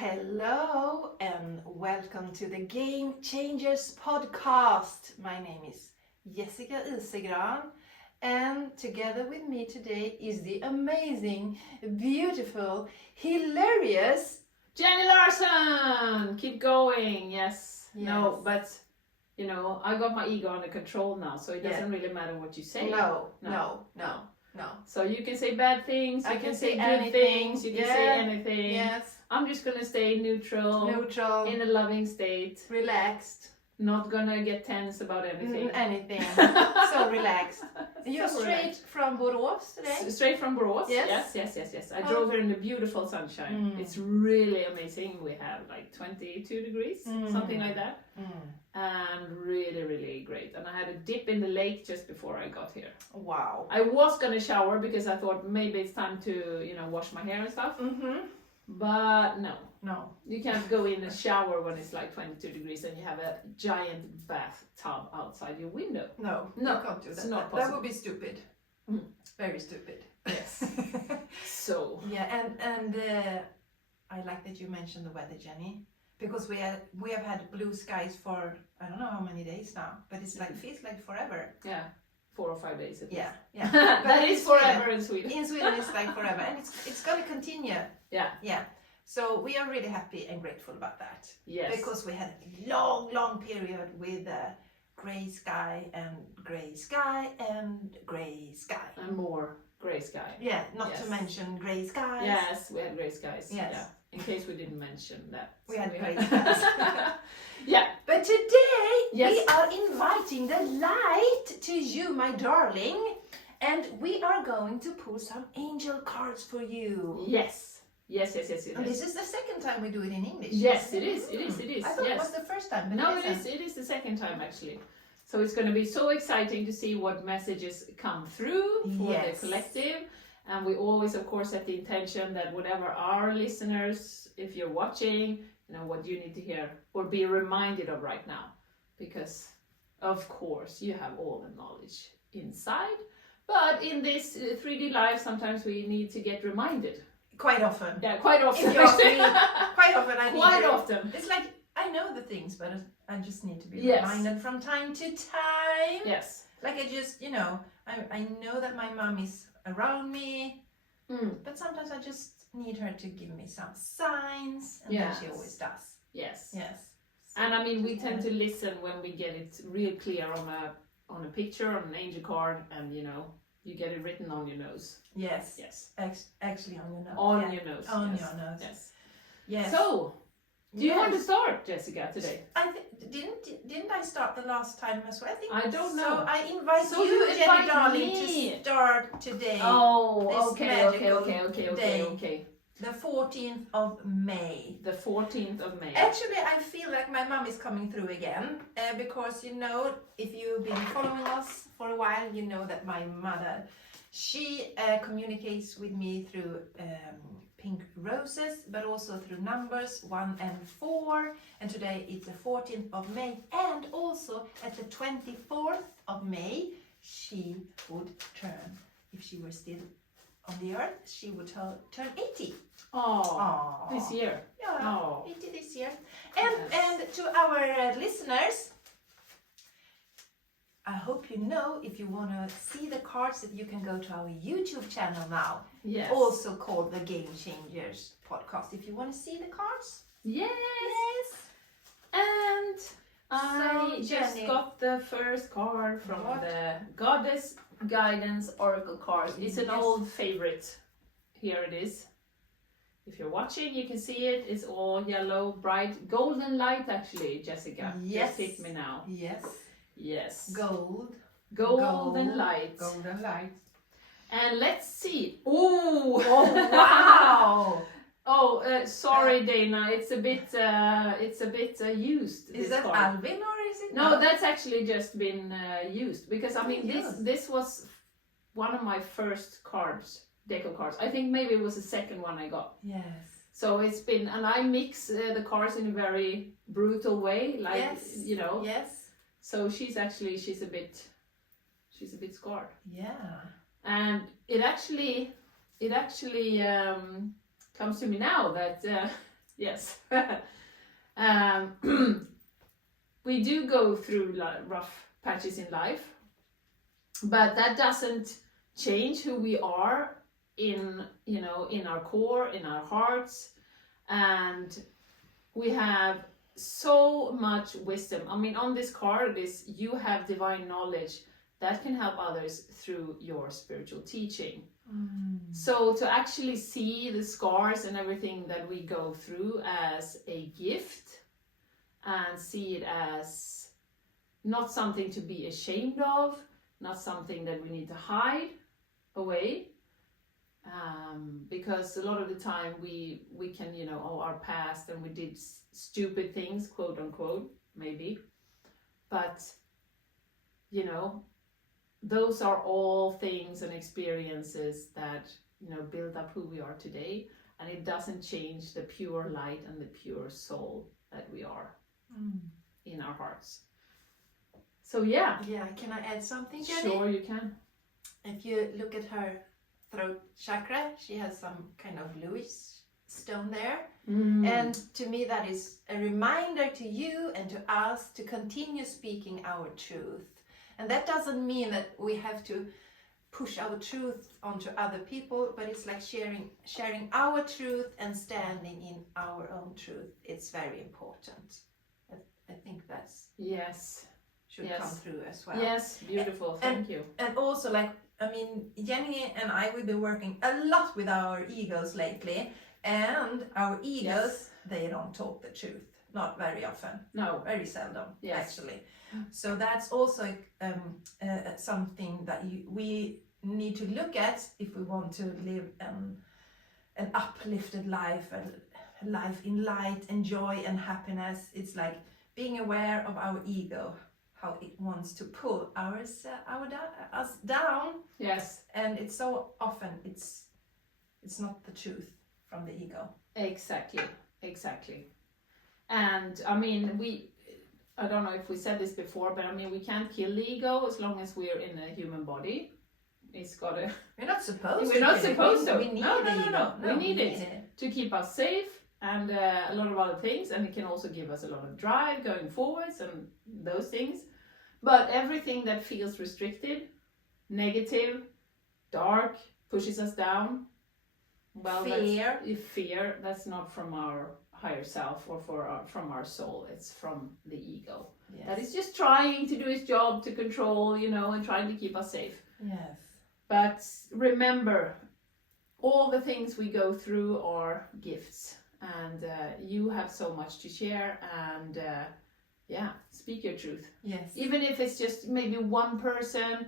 Hello and welcome to the Game Changers podcast. My name is Jessica Isegran and together with me today is the amazing, beautiful, hilarious Jenny Larsson! Keep going, yes. No, but I got my ego under control now, so it doesn't really matter what you say. No. So you can say bad things, you can say good anything. things, you can say anything. Yes. I'm just gonna stay neutral, in a loving state, relaxed, not gonna get tense about anything. So relaxed. You're So straight relaxed. from Borås today? Straight from Borås. Yes. Yes. I drove here in the beautiful sunshine. It's really amazing. We have like 22 degrees, something like that. And really, really great. And I had a dip in the lake just before I got here. Wow. I was gonna shower because I thought maybe it's time to, wash my hair and stuff. But no. You can't go in a shower when it's like 22 degrees and you have a giant bathtub outside your window. No, you can't do that. It's not that possible. would be stupid. Very stupid. Yes. So. Yeah, and I like that you mentioned the weather, Jenny, because we have had blue skies for I don't know how many days now, but it's like feels like forever. Yeah, 4 or 5 days at least. Yeah. That is forever in Sweden. In Sweden, it's like forever, and it's going to continue. Yeah. So we are really happy and grateful about that. Yes. Because we had a long period with gray sky and gray sky and gray sky. And more gray sky. Yeah, not to mention gray skies. Yes, we had gray skies. Yes. Yeah. In case we didn't mention that. We had gray skies. Yeah. But today Yes. we are inviting the light to you, my darling. And we are going to pull some angel cards for you. Yes. And this is the second time we do it in English. Yes, it is. I thought it was the first time. But No, it is the second time actually. So it's going to be so exciting to see what messages come through for the collective. And we always, of course, set the intention that whatever our listeners, if you're watching, what you need to hear or be reminded of right now. Because, of course, you have all the knowledge inside. But in this 3D life, sometimes we need to get reminded. Quite often. Yeah, quite often. If you ask me, quite often I need Quite to. often. It's like I know the things, but I just need to be Yes. reminded from time to time. Yes. Like I just, I know that my mom is around me, but sometimes I just need her to give me some signs, and then she always does. Yes. Yes. And I mean, we tend to listen when we get it real clear on a picture, on an angel card, and you get it written on your nose. Yes. Yes. Actually on your nose. On your nose. On yes. your nose. Yes. Yes. So, do you want to start, Jessica, today? Didn't I start the last time as well? I don't know. So I invite So you, you Jenny invite darling, me. to start today. Oh, This magical day. okay. The 14th of May. The 14th of May. Actually, I feel like my mom is coming through again because if you've been following us for a while, you know that my mother, she communicates with me through pink roses, but also through numbers 1 and 4. And today it's the 14th of May, and also at the 24th of May, she would turn, if she were still on the earth, she would turn 80. Oh, this year. Yeah, Oh. 80 this year. And to our listeners, I hope you know, if you want to see the cards, that you can go to our YouTube channel now. Yes. Also called the Game Changers podcast. If you want to see the cards. Yes. And I just Jenny, got the first card from the Goddess Guidance Oracle cards. It's an old favorite. Here it is. If you're watching, you can see it. It's all yellow, bright, golden light actually, Jessica. Yes. Just hit me now. Yes. Golden light. Golden light. And let's see. Ooh. Oh, wow. Sorry, Dana. It's a bit used. Is this that card. Alvin or is it? No, that's actually just been used because I mean this was one of my first cards, deco cards. I think maybe it was the second one I got. Yes. So it's been, and I mix the cards in a very brutal way, like Yes. So she's a bit scarred. Yeah. And it actually comes to me now that Yes. We do go through rough patches in life, but that doesn't change who we are in our core, in our hearts, and we have so much wisdom. I mean, on this card, you have divine knowledge that can help others through your spiritual teaching. So to actually see the scars and everything that we go through as a gift, and see it as not something to be ashamed of, not something that we need to hide away, because a lot of the time we can, our past, and we did stupid things, quote unquote, maybe, but those are all things and experiences that build up who we are today, and it doesn't change the pure light and the pure soul that we are in our hearts. So yeah, can I add something, Jenny? sure you can. If you look at her throat chakra, she has some kind of bluish stone there, and to me that is a reminder to you and to us to continue speaking our truth. And that doesn't mean that we have to push our truth onto other people, but it's like sharing our truth and standing in our own truth. It's very important. I think that's should come through as well. Yes, beautiful. Thank you. And also, Jenny and I, we've been working a lot with our egos lately, and our egos, they don't talk the truth. Not very often. No, very seldom, actually. So that's also something that we need to look at if we want to live an uplifted life, a life in light and joy and happiness. It's like being aware of our ego, how it wants to pull us down. Yes. And it's so often it's not the truth from the ego. Exactly. And I mean, I don't know if we said this before, but I mean, we can't kill the ego as long as we're in a human body. It's gotta. We're not supposed to. We're not supposed to. We need no. We need it to keep us safe and a lot of other things, and it can also give us a lot of drive going forwards and those things. But everything that feels restricted, negative, dark, pushes us down. Well, fear. That's not from our higher self or from our soul. It's from the ego. Yes. That is just trying to do its job to control, and trying to keep us safe. Yes. But remember, all the things we go through are gifts, and you have so much to share, and speak your truth. Yes. Even if it's just maybe one person,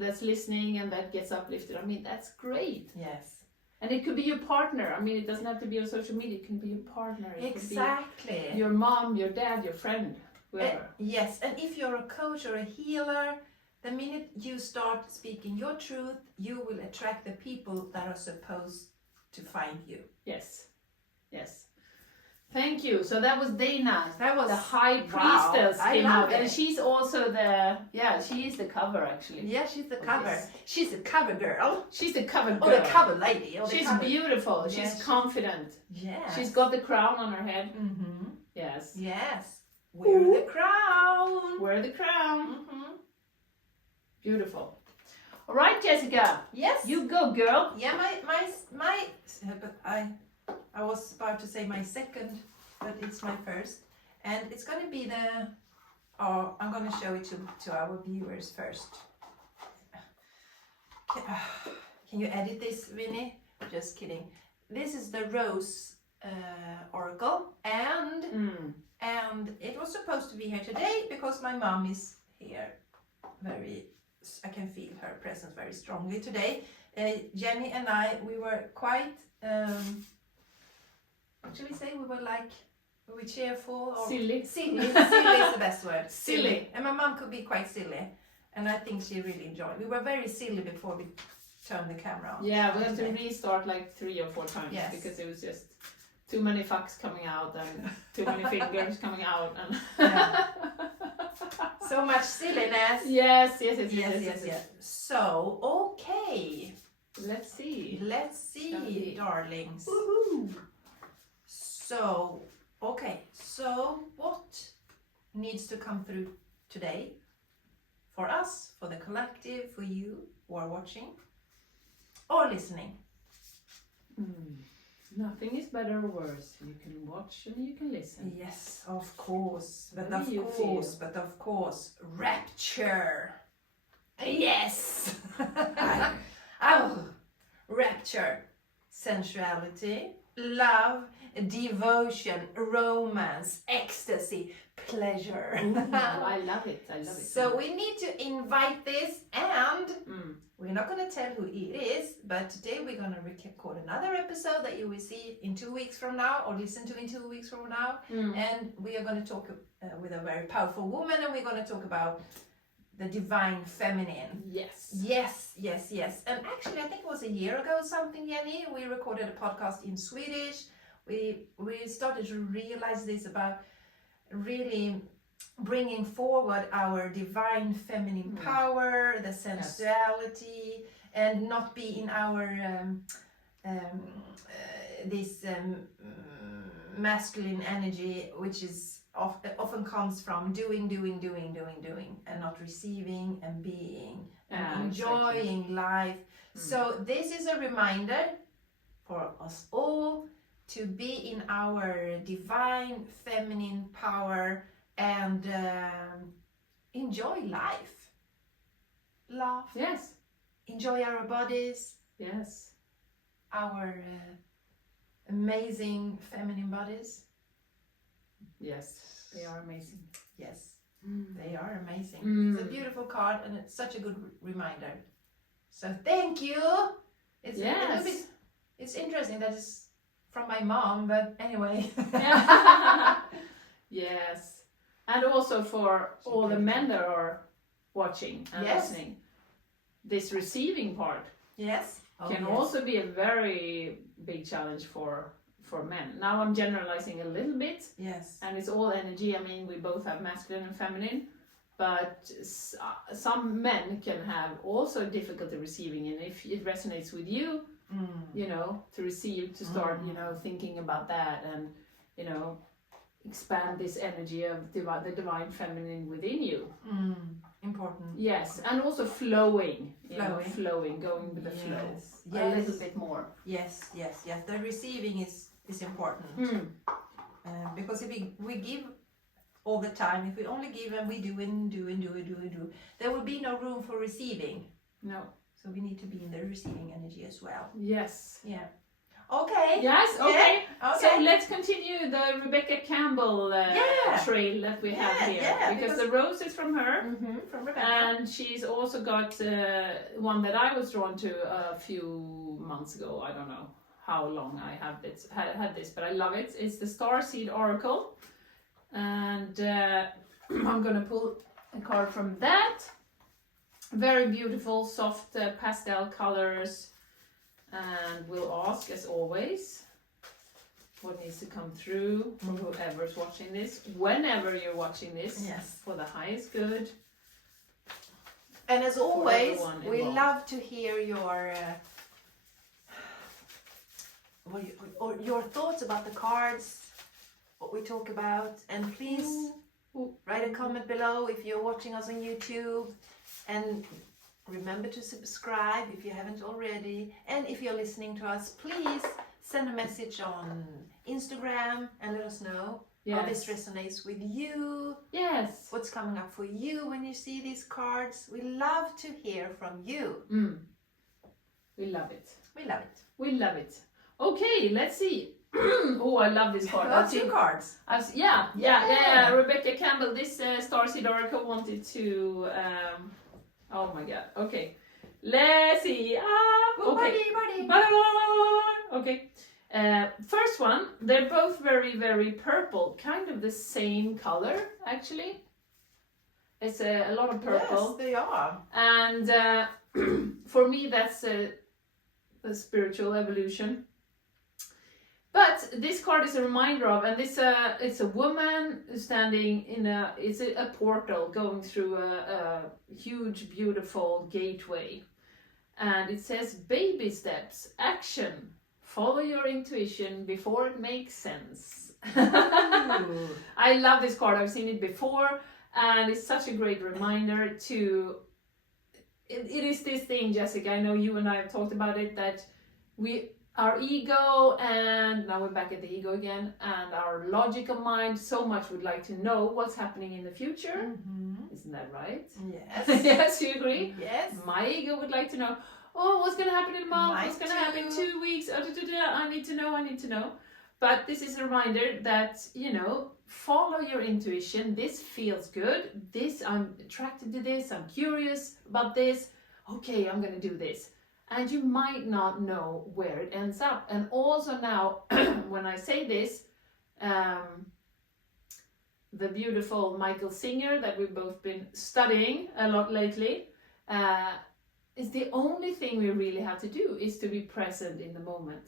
that's listening and that gets uplifted. That's great. Yes. And it could be your partner. It doesn't have to be on social media. It can be your partner. It exactly. Could be your mom, your dad, your friend, whoever. Yes, and if you're a coach or a healer, the minute you start speaking your truth, you will attract the people that are supposed to find you. Yes. Thank you. So that was Dana. That was the high priestess. Came out. And she's also she is the cover actually. Yeah, she's the cover. Yes. She's the cover girl. She's the cover girl. Or the cover lady. She's beautiful. She's confident. Yeah. She's got the crown on her head. Mm-hmm. Yes. Wear the crown. Wear the crown. Mm-hmm. Beautiful. All right, Jessica. Yes. You go, girl. Yeah, my I was about to say my second, but it's my first. And it's going to be I'm going to show it to our viewers first. Can you edit this, Vinny? Just kidding. This is the Rose Oracle, and it was supposed to be here today because my mom is here. I can feel her presence very strongly today. Jenny and I, we were quite... what should we say? Were we cheerful? Or silly. Silly is the best word. Silly. And my mom could be quite silly. And I think she really enjoyed. We were very silly before we turned the camera on. Yeah, we had to restart like 3 or 4 times. Yes. Because it was just too many fucks coming out and too many fingers coming out. And so much silliness. Yes. So, okay. Let's see, darlings. Woohoo! So, okay, so what needs to come through today for us, for the collective, for you who are watching or listening? Nothing is better or worse. You can watch and you can listen. Yes, of course. But What do you of course, Rapture. Yes. Oh, Rapture. Sensuality, love, devotion, romance, ecstasy, pleasure. I love it. I love it. So we need to invite this, and we're not going to tell who it is, but today we're going to record another episode that you will see in 2 weeks from now, or listen to in 2 weeks from now. And we are going to talk with a very powerful woman, and we're going to talk about the divine feminine. Yes. Yes, yes, yes. And actually, I think it was a year ago something, Jenny, we recorded a podcast in Swedish. We started to realize this about really bringing forward our divine feminine power, the sensuality, and not be in our this masculine energy, which is often comes from doing, and not receiving and being and enjoying life. So this is a reminder for us all to be in our divine feminine power and enjoy life. Laugh. Yes. Enjoy our bodies. Yes. Our amazing feminine bodies. Yes. They are amazing. Yes. They are amazing. It's a beautiful card and it's such a good reminder. So thank you. It's a little bit, it's interesting that it's from my mom, but anyway. Yes. And also for all the men that are watching and listening, this receiving part can also be a very big challenge for men. Now I'm generalizing a little bit. Yes. And it's all energy. I mean, we both have masculine and feminine, but some men can have also difficulty receiving. And if it resonates with you, you know, to receive, to start, you know, thinking about that and, you know, expand this energy of the divine feminine within you. Important. Yes, and also flowing, going with the flow a little bit more. Yes. The receiving is important. Because if we give all the time, if we only give and we do, there will be no room for receiving. No. So we need to be in the receiving energy as well. Yes. Yeah. Okay. Yes. Okay. Yeah. Okay. So let's continue the Rebecca Campbell trail that we have here, because the rose is from her, from Rebecca, and she's also got one that I was drawn to a few months ago. I don't know how long I have had this, but I love it. It's the Starseed Oracle, and I'm gonna pull a card from that. Very beautiful, soft pastel colors. And we'll ask, as always, what needs to come through from whoever's watching this, whenever you're watching this, for the highest good. And as always, we love to hear your thoughts about the cards, what we talk about, and please write a comment below if you're watching us on YouTube, and remember to subscribe if you haven't already. And if you're listening to us, please send a message on Instagram and let us know how this resonates with you. Yes. What's coming up for you when you see these cards. We love to hear from you. We love it. We love it. We love it. Okay, let's see. Oh, I love this card. Well, 2 cards. Yeah. Rebecca Campbell, this Starseed Oracle wanted to... oh my god. Okay. Let's see. Okay. Okay. First one, they're both very, very purple. Kind of the same color, actually. It's a lot of purple. Yes, they are. And for me, that's a spiritual evolution. But this card is a reminder of, and this it's a woman standing in it's a portal going through a huge, beautiful gateway, and it says baby steps, action, follow your intuition before it makes sense. Ooh. I love this card. I've seen it before, and it's such a great reminder to. It is this thing, Jessica. I know you and I have talked about it, that our ego, and now we're back at the ego again, and our logical mind so much would like to know what's happening in the future. Mm-hmm. Isn't that right? Yes. Yes, you agree? Yes. My ego would like to know, oh, what's going to happen in a month? Mine What's going to happen in too. 2 weeks? I need to know. But this is a reminder that, follow your intuition. This feels good. I'm attracted to this. I'm curious about this. Okay, I'm going to do this. And you might not know where it ends up. And also now, when I say this, the beautiful Michael Singer that we've both been studying a lot lately, is the only thing we really have to do is to be present in the moment.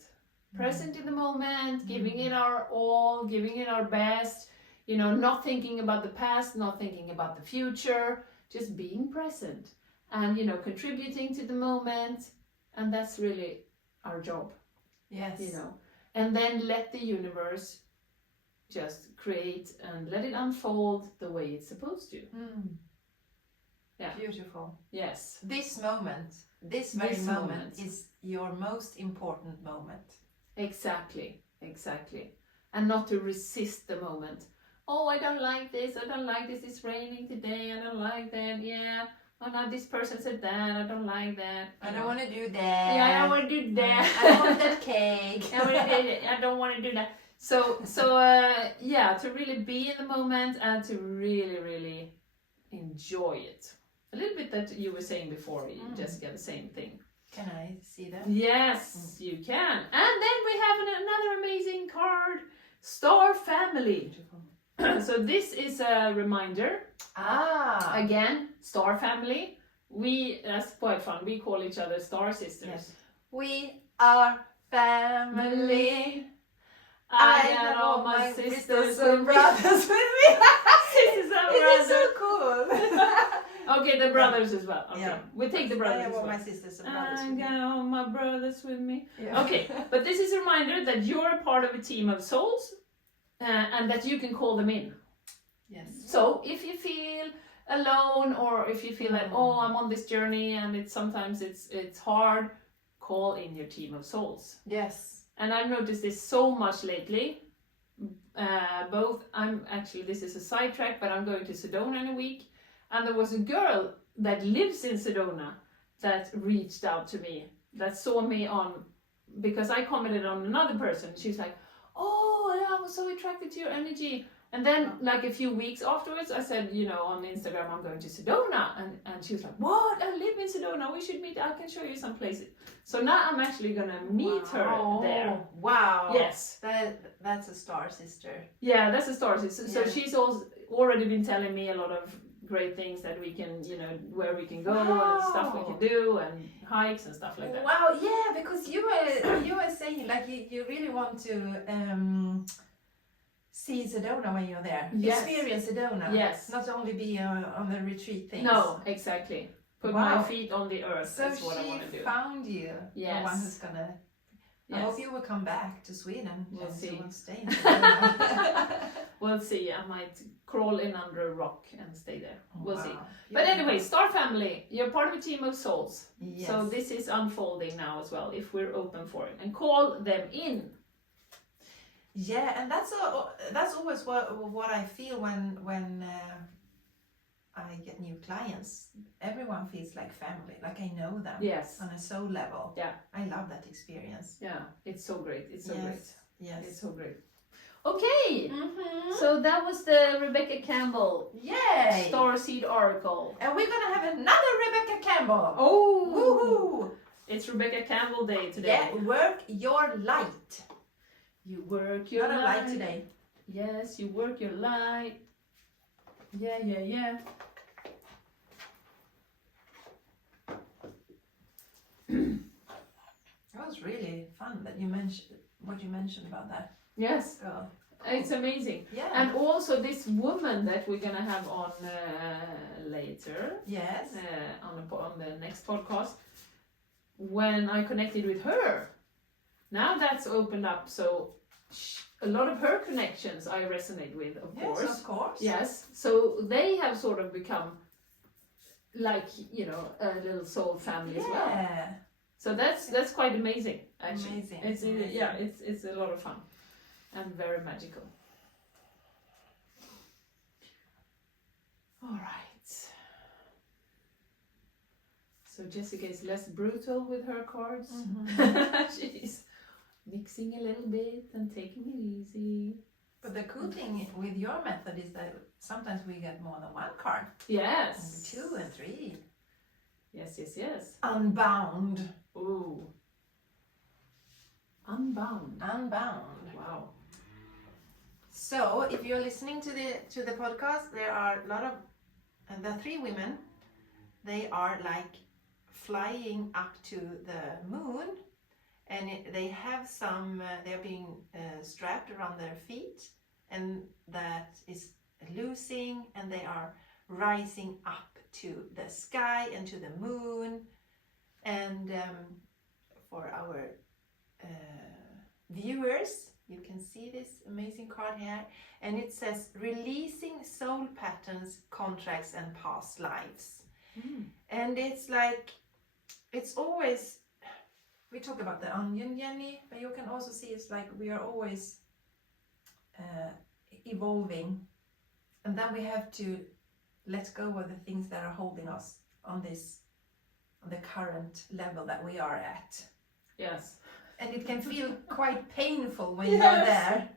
Present in the moment, giving it our all, giving it our best, not thinking about the past, not thinking about the future, just being present and, contributing to the moment. And that's really our job. Yes. And then let the universe just create and let it unfold the way it's supposed to. Yeah. Beautiful. Yes. This very moment is your most important moment. Exactly. And not to resist the moment. Oh, I don't like this. It's raining today. I don't like that. Yeah. Oh, now this person said that. I don't like that. I don't want to do that. Yeah, I don't want to do that. I don't want that cake. I don't want to do that. So to really be in the moment and to really, really enjoy it. A little bit that you were saying before, Jessica, the same thing. Can I see that? Yes, you can. And then we have another amazing card, Star Family. So this is a reminder. Again, Star Family. That's quite fun. We call each other Star Sisters. Yes. We are family. I got all my sisters and brothers with me. Sisters and It is brothers. so cool. Okay, the brothers as well. Okay, Yeah. we take the brothers I as have all well. my sisters and brothers I with me. got all my brothers with me. Yeah. Okay, but this is a reminder that you're a part of a team of souls, and that you can call them in. Yes. So if you feel alone, or if you feel that I'm on this journey and sometimes it's hard, call in your team of souls. Yes. And I've noticed this so much lately. This is a sidetrack, but I'm going to Sedona in a week, and there was a girl that lives in Sedona that reached out to me, that saw me because I commented on another person. She's like, oh, yeah, I was so attracted to your energy. And then, like a few weeks afterwards, I said, on Instagram, I'm going to Sedona. And she was like, what? I live in Sedona. We should meet. I can show you some places. So now I'm actually going to meet her there. Wow. Yes. That's a star sister. Yeah, that's a star sister. So Yeah. she's also already been telling me a lot of great things that we can, where we can go and stuff we can do and hikes and stuff like that. Wow, yeah, because you were saying like you really want to see Sedona when you're there. Yes. Experience Sedona. Yes. Not only be on the retreat things. No, exactly. Put Wow. my feet on the earth. So That's what I want to she do. found you. Yes. The one who's gonna. I Yes. hope you will come back to Sweden. We'll Just see. You won't stay in Sedona. We'll see. I might crawl in under a rock and stay there. We'll see. Wow. But anyway, Star Family, you're part of a team of souls. Yes. So this is unfolding now as well, if we're open for it. And call them in. Yeah, and that's always what I feel when I get new clients. Everyone feels like family, like I know them. Yes. On a soul level. Yeah. I love that experience. Yeah, it's so great. It's so great. Yes. It's so great. Okay, Mm-hmm. so that was the Rebecca Campbell Yay! Starseed Oracle. And we're gonna have another Rebecca Campbell. Oh, Woohoo! it's Rebecca Campbell Day today. Yeah, work your light. You work your Not a light. light today. Yes, you work your light. Yeah. That was really fun that you mentioned what you mentioned about that Yes, girl. it's amazing. Yeah. And also this woman that we're gonna have on later, Yes. on the next podcast, when I connected with her, now that's opened up, so a lot of her connections I resonate with, of course. Yes, of course. Yes, so they have sort of become like, you know, a little soul family as well. Yeah. So that's quite amazing, actually. Amazing. It's Amazing. yeah, it's a lot of fun and very magical. All right. So Jessica is less brutal with her cards. She's mixing a little bit and taking it easy. But the cool thing with your method is that sometimes we get more than one card. Yes. And 2 and 3. Yes, yes, yes. Unbound. Ooh. Unbound. Unbound. Wow. So if you're listening to the podcast, there are a lot of the 3 women. They are like flying up to the moon, and they have some. They're being strapped around their feet, and that is loosing, and they are rising up to the sky and to the moon. And for our viewers, you can see this amazing card here, and it says releasing soul patterns, contracts and past lives. And it's like, it's always, we talk about the onion, Jenny, but you can also see it's like we are always evolving, and then we have to let go of the things that are holding us on the current level that we are at. Yes. And it can feel quite painful when you're there,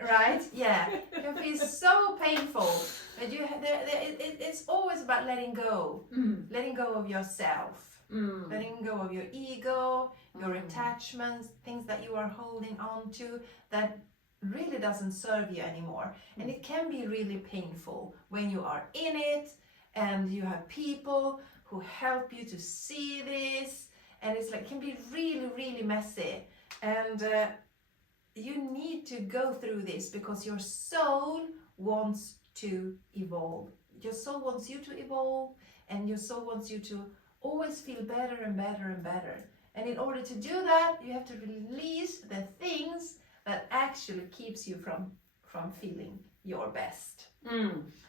right? Yeah, it can feel so painful. But it's always about letting go, letting go of yourself, letting go of your ego, your attachments, things that you are holding on to that really doesn't serve you anymore. And it can be really painful when you are in it and you have people who help you to see this. And it's like, it can be really, really messy. And you need to go through this because your soul wants to evolve. Your soul wants you to evolve, and your soul wants you to always feel better and better and better. And in order to do that, you have to release the things that actually keeps you from feeling your best.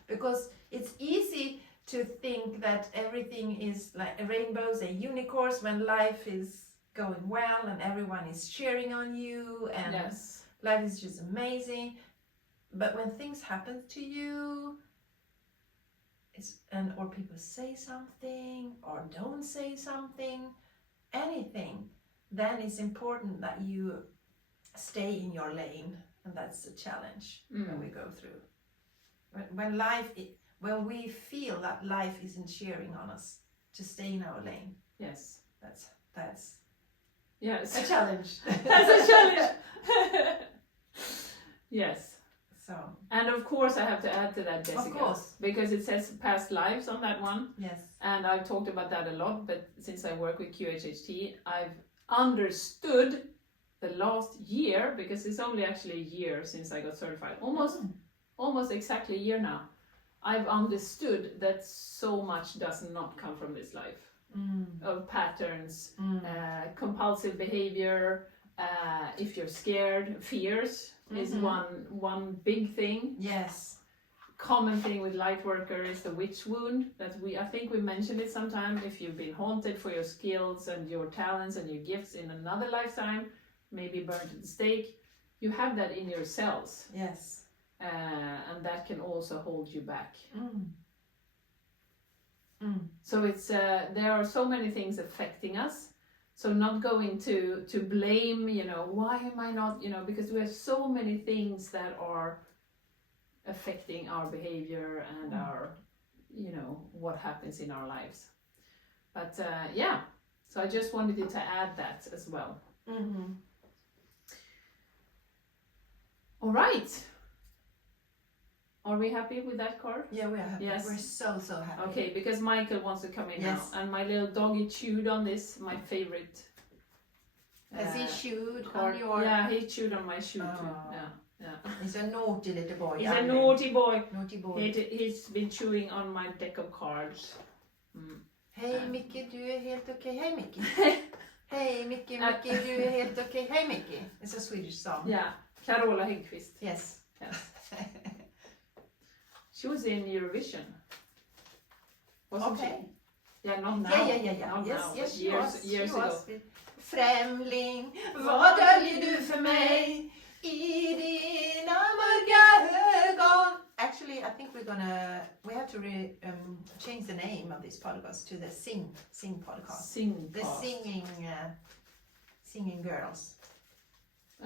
Because it's easy to think that everything is like rainbows and unicorns when life is going well and everyone is cheering on you and life is just amazing. But when things happen to you, or people say something or don't say something, anything, then it's important that you stay in your lane, and that's the challenge that we go through. When we feel that life isn't cheering on us, to stay in our lane. Yes. That's yes. a challenge. That's a challenge. Yes. So. And of course I have to add to that, Jessica. Of course. Because it says past lives on that one. Yes. And I've talked about that a lot, but since I work with QHHT, I've understood the last year, because it's only actually a year since I got certified. Almost exactly a year now. I've understood that so much does not come from this life. Of patterns, compulsive behavior, if you're scared, fears is one big thing. Yes. Common thing with light worker is the witch wound that I think we mentioned it sometime. If you've been haunted for your skills and your talents and your gifts in another lifetime, maybe burned at the stake, you have that in your cells. Yes. And that can also hold you back. So it's there are so many things affecting us. So not going to blame, why am I not, because we have so many things that are affecting our behavior and our, what happens in our lives. But so I just wanted to add that as well. All right. Are we happy with that card? Yeah, we are happy. Yes. We're so happy. Okay, because Michael wants to come in now. And my little doggy chewed on this, my favorite. Has he chewed card. on your... Yeah, he chewed on my shoe too. Yeah. He's a naughty little boy. He's a naughty boy. Naughty boy. He's been chewing on my deck of cards. Hej Micke, du är helt okej. Hej Micke. Hey Mickey, Mickey, du är helt okej. Hey Mickey. It's a Swedish song. Yeah, Carola Häggkvist. Yes. Yes. She was in Eurovision. Wasn't Okay. she? Yeah, not now. Yeah. Not Yes, now, yes, but she years, was. years She ago. was with Främling, vad döljer du för mig i dina mörka ögon? Actually, I think we have to change the name of this podcast to the Sing podcast. The singing girls.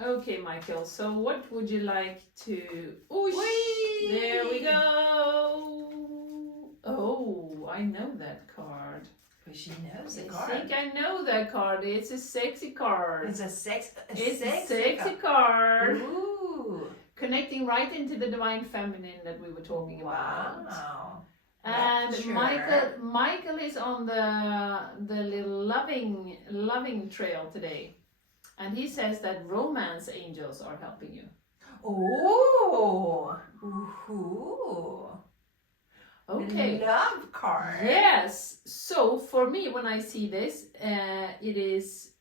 Okay, Michael. So what would you like to... Oosh, Whee! there we go. Oh, I know that card. She knows the I card. think I know that card. It's a sexy card. It's a sexy card. Ooh. Connecting right into the divine feminine that we were talking about. Wow. And Rapture. Michael is on the little loving trail today. And he says that romance angels are helping you. Oh. Ooh. Okay. Love card. Yes. So for me, when I see this, it is.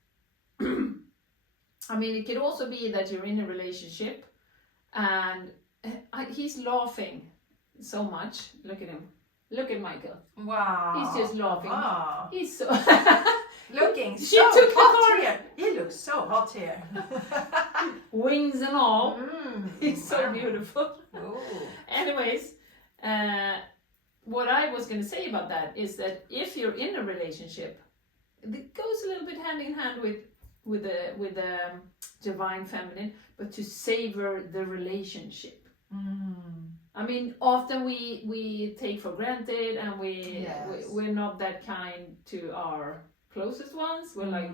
I mean, it could also be that you're in a relationship, and he's laughing so much. Look at him. Look at Michael. Wow. He's just laughing. Wow. He's so. Looking She so took the hot card. here. He looks so hot here. Wings and all. He's so wow. beautiful. Ooh. Anyways, what I was going to say about that is that if you're in a relationship, it goes a little bit hand in hand with the divine feminine, but to savor the relationship. I mean, often we take for granted, and we're not that kind to our closest ones. We're like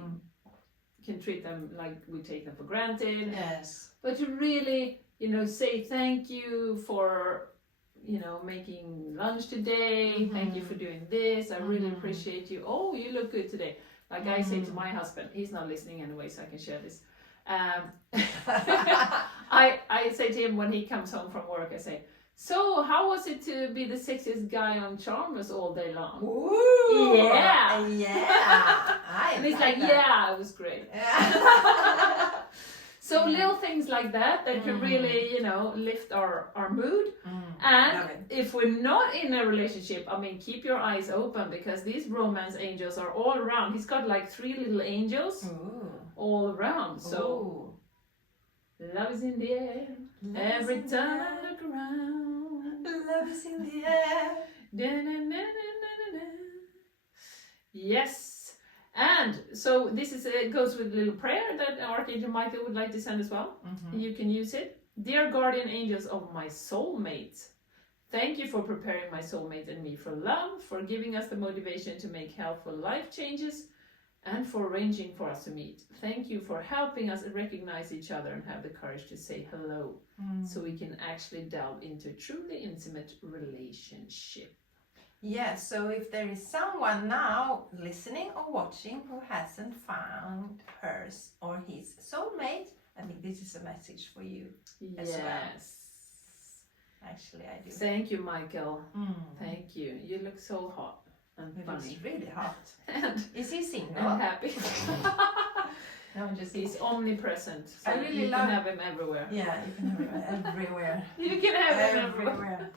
can treat them like we take them for granted. Yes. But to really, say thank you for, making lunch today. Thank you for doing this. I really appreciate you. Oh, you look good today. Like I say to my husband, he's not listening anyway, so I can share this. I say to him when he comes home from work, I say, so how was it to be the sexiest guy on Charmers all day long? Ooh. Yeah. And he's like, yeah, it was great. So little things like that can really, lift our mood. And if we're not in a relationship, I mean, keep your eyes open, because these romance angels are all around. He's got like 3 little angels all around. So love is in the air. Every time I look around. Love is in the air. Yes. And so this goes with a little prayer that Archangel Michael would like to send as well. You can use it. Dear guardian angels of my soulmate, thank you for preparing my soulmate and me for love, for giving us the motivation to make helpful life changes, and for arranging for us to meet. Thank you for helping us recognize each other and have the courage to say hello, so we can actually delve into a truly intimate relationship. Yes, so if there is someone now listening or watching who hasn't found hers or his soulmate, I think this is a message for you as well. Actually, I do. Thank you, Michael. Thank you. You look so hot and funny. It's really hot. And is he single? I'm happy. No, just He's omnipresent. So I really you love- can have him everywhere. Yeah, you can have him everywhere. You can have him everywhere.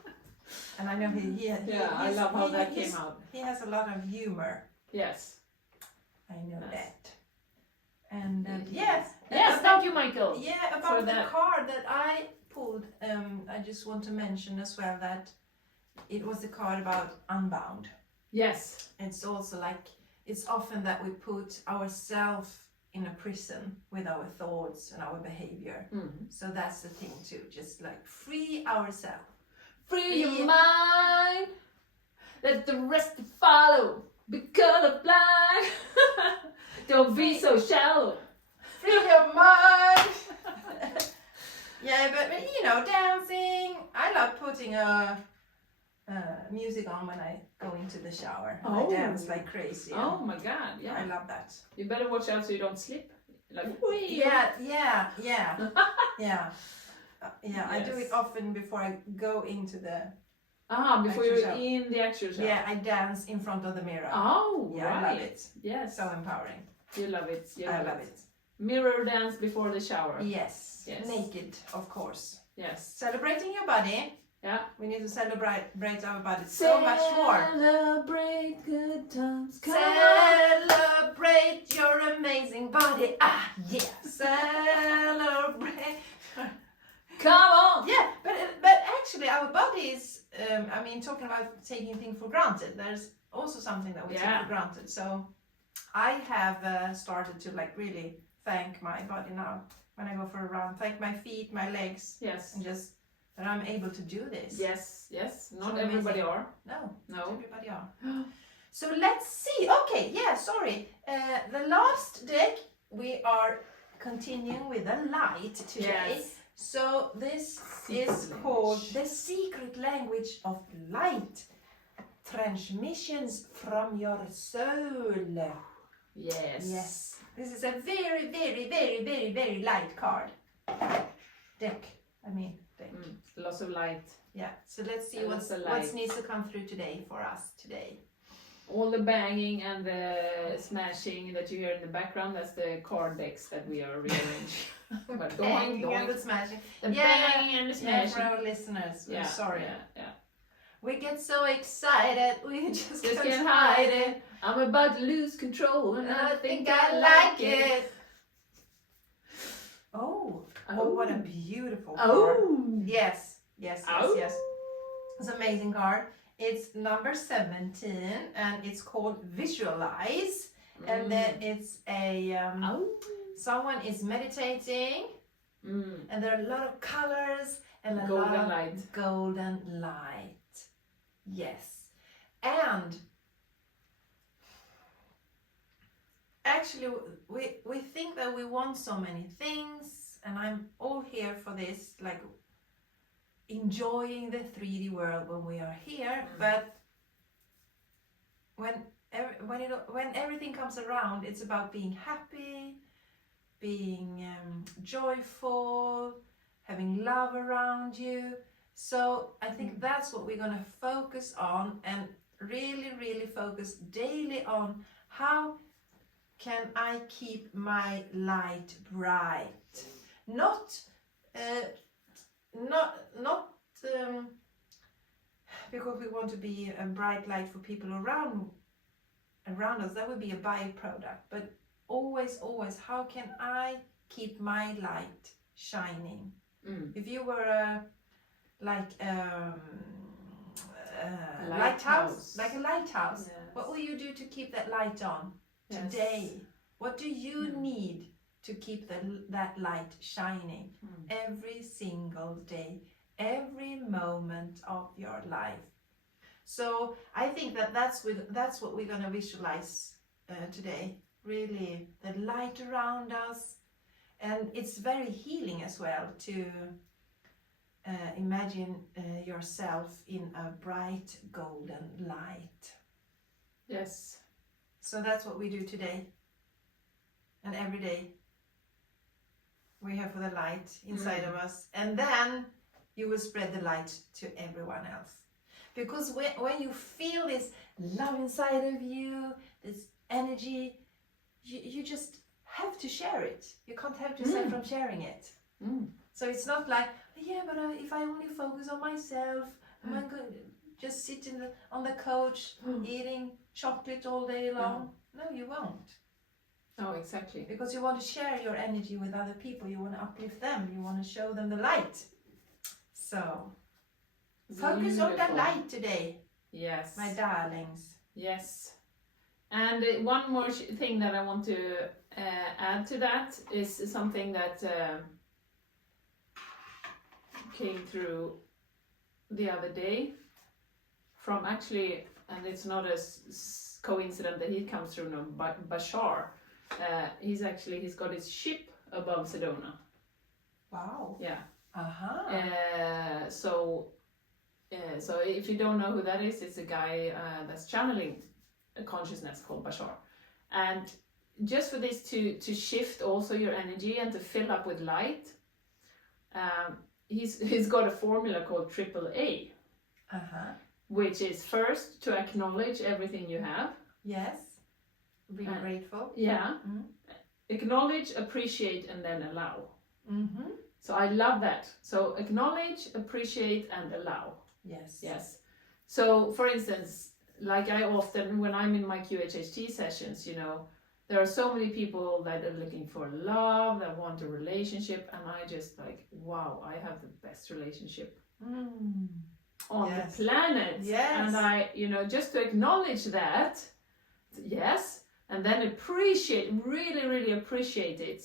And I know he I love how that came out. He has a lot of humor. Yes. I know Yes. that. And Yes, about- thank you, Michael. Yeah, for about the that. card that I pulled, I just want to mention as well that it was a card about unbound. Yes. It's also like, it's often that we put ourselves in a prison with our thoughts and our behavior. So that's the thing too, just like free ourselves. Free your mind. Let the rest follow. Be colorblind. Don't be so shallow. Free your mind. Yeah, but dancing. I love putting music on when I go into the shower. I dance like crazy. Oh my God! I Yeah. love that. You better watch out so you don't slip. Like whee. Yeah. I do it Yes. often before I go into the. Before Actual you're shower. in the actual shower. Yeah, I dance in front of the mirror. Oh, Yeah, I right. love it. Yes. So empowering. You love it. You I love it. Mirror dance before the shower. Yes. Yes. Naked, of course. Yes. Celebrating your body. Yeah. We need to celebrate our body so much more. Celebrate good times. Celebrate your amazing body. Ah, yeah. Celebrate. Come on. Yeah, but actually our body is, I mean, talking about taking things for granted, there's also something that we take for granted. So I have started to like really thank my body now when I go for a run. Thank my feet, my legs. Yes. And just that I'm able to do this. Yes, yes. Not So everybody amazing. are. No, No. not everybody are. So let's see. Okay, yeah, sorry. The last deck, we are continuing with the light today. Yes. So this Secret is language. called the secret language of light. Transmissions from your soul. Yes. Yes. This is a very, very, very, very, very light card. Deck. Deck. Lots of light. Yeah. So let's see And what lots of light. needs to come through today for us today. All the banging and the smashing that you hear in the background, that's the card decks that we are rearranging. But Banging and the smashing. The Yeah. banging and the Yeah, smashing. for our listeners. We're sorry. Yeah. We get so excited, we just Just can't can't hide hide it. it. I'm about to lose control and I think I like it. Oh, Oh. what a beautiful card. Oh. Yes. Oh. It's an amazing card. It's number 17 and it's called Visualize. And then it's a someone is meditating and there are a lot of colors and a Golden lot of light. golden light. Yes. And actually we think that we want so many things, and I'm all here for this, like enjoying the 3D world when we are here, but when everything comes around, it's about being happy, being joyful, having love around you. So I think that's what we're going to focus on, and really focus daily on how can I keep my light bright. Not because we want to be a bright light for people around us. That would be a byproduct. But always, how can I keep my light shining? If you were a lighthouse, like a lighthouse, Yes. what will you do to keep that light on Yes. today? What do you need to keep that light shining every single day, every moment of your life? So I think that's what we're going to visualize today. Really, the light around us, and it's very healing as well to imagine yourself in a bright golden light. Yes. So that's what we do today, and every day. We're here for the light inside of us, and then you will spread the light to everyone else. Because when you feel this love inside of you, this energy, you just have to share it. You can't help yourself from sharing it. So it's not like, yeah, but if I only focus on myself, am I going to just sit on the couch eating chocolate all day long? No, you won't. Oh, exactly. Because you want to share your energy with other people. You want to uplift them. You want to show them the light. So focus on the light today. Yes. My darlings. Yes. And one more thing that I want to add to that is something that came through the other day from actually, and it's not a coincidence that he comes through now, but Bashar. He's got his ship above Sedona. Wow. Yeah. So if you don't know who that is, it's a guy that's channeling a consciousness called Bashar. And just for this to shift also your energy and to fill up with light, he's got a formula called AAA, which is first to acknowledge everything you have. Yes. Really grateful. Yeah. Acknowledge, appreciate, and then allow. Mm-hmm. So I love that. So acknowledge, appreciate, and allow. Yes. Yes. So for instance, like I often, when I'm in my QHHT sessions, you know, there are so many people that are looking for love, that want a relationship, and I just like, wow, I have the best relationship on Yes. the planet. Yes. And I, you know, just to acknowledge that, yes, and then appreciate, really, really appreciate it.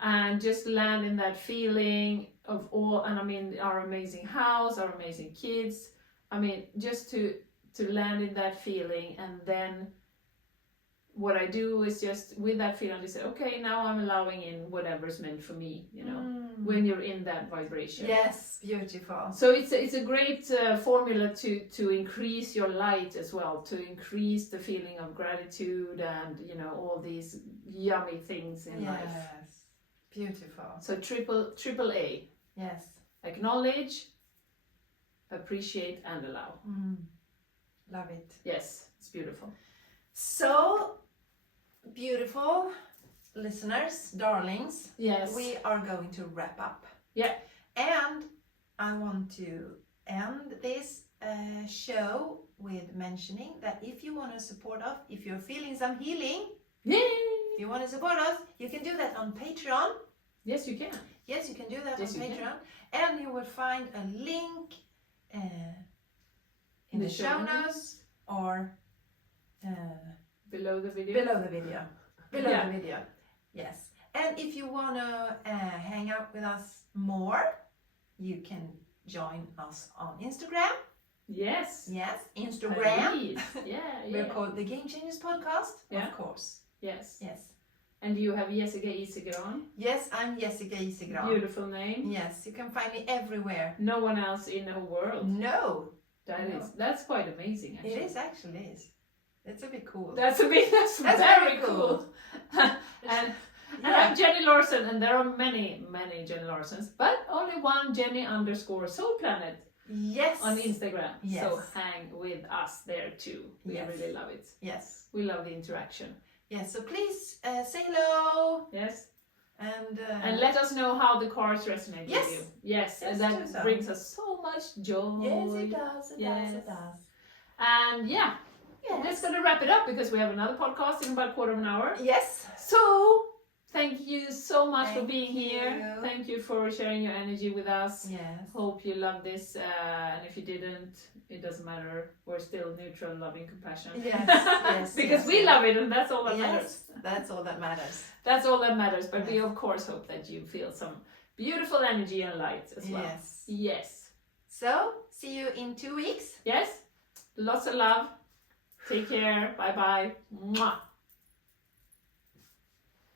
And just land in that feeling of all, and I mean, our amazing house, our amazing kids. I mean, just to land in that feeling, and then what I do is just with that feeling, I say, okay, now I'm allowing in whatever's meant for me, you know, when you're in that vibration. Yes, beautiful. So it's a great formula to increase your light as well, to increase the feeling of gratitude and, you know, all these yummy things in life. Yes, beautiful. So triple A. Yes. Acknowledge, appreciate, and allow. Love it. Yes, it's beautiful. So, beautiful listeners, darlings. Yes. We are going to wrap up. Yeah. And I want to end this show with mentioning that if you want to support us, if you're feeling some healing, Yay! if you want to support us, you can do that on Patreon. Yes, you can. Yes, you can do that Yes, on you Patreon. And you will find a link in the show notes or Below the video. below the video. Below Yeah. the video. Yes. And if you want to hang out with us more, you can join us on Instagram. Yes. Yes, Instagram. Please. Yeah, We're yeah. called the Game Changers Podcast. Yeah. Of course. Yes. Yes. And you have Jessica Isigran. Yes, I'm Jessica Isigran. Beautiful name. Yes, you can find me everywhere. No one else in the whole world. No. That's quite amazing, actually. It is actually is. It's a bit cool. That's That's very very cool. and Yeah. I'm Jenny Larson, and there are many Jenny Larsons, but only one Jenny_SoulPlanet Yes. on Instagram. Yes. So hang with us there too. We Yes. really love it. Yes. We love the interaction. Yes. So please say hello Yes. and And let us know how the cards resonate Yes. with you. Yes. Yes, And do that so. brings us so much joy. yes, it does. It does. Yes. It does. And yeah, Yes. that's going to wrap it up because we have another podcast in about a quarter of an hour. Yes. So, thank you so much for Thank being here. you. Thank you for sharing your energy with us. Yes. Hope you love this. And if you didn't, it doesn't matter. We're still neutral, loving, compassion. Yes. Yes. Because yes, we yes. love it, and that's all that matters. Yes. That's all that matters. That's all that matters. But we, Yes. of course, hope that you feel some beautiful energy and light as well. Yes. Yes. So see you in 2 weeks. Yes. Lots of love. Take care. Bye bye. Mwah.